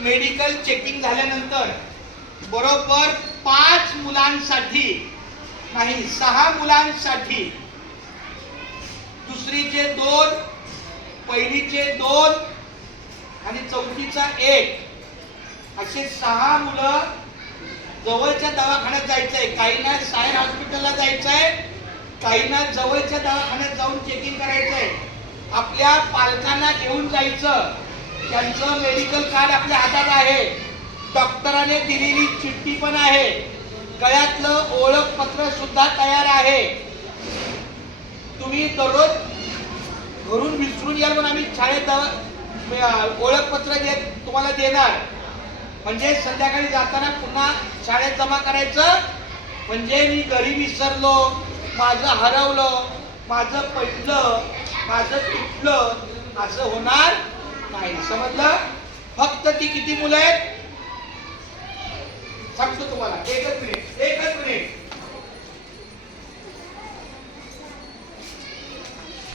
Medical checking झाल्यानंतर बरोबर 5 मुलांसाठी नाही 6 मुलांसाठी, दुसरीचे 2, पहिलीचे 2 आणि चौथीचा 1 असे 6 मुलं जवळच्या दवाखान्यात जायचंय. काहींना सायर हॉस्पिटलला जायचंय, काहींना जवळच्या दवाखान्यात जाऊन चेकिंग करायचंय. आपल्या पालकांना घेऊन जायचं. त्यांचं मेडिकल कार्ड आपल्या हातात आहे, डॉक्टराने दिलेली चिठ्ठी पण आहे, गळ्यातलं ओळखपत्र सुद्धा तयार आहे. तुम्ही दररोज घरून विसरून याल पण आम्ही शाळेत ओळखपत्र तुम्हाला देणार. म्हणजे संध्याकाळी जाताना पुन्हा शाळेत जमा करायचं. म्हणजे मी घरी विसरलो, माझं हरवलं, माझं पडलं, माझं तुटलं असं होणार नाही. समजलं? फक्त ती किती मुलं आहेत सांगतो तुम्हाला. एकच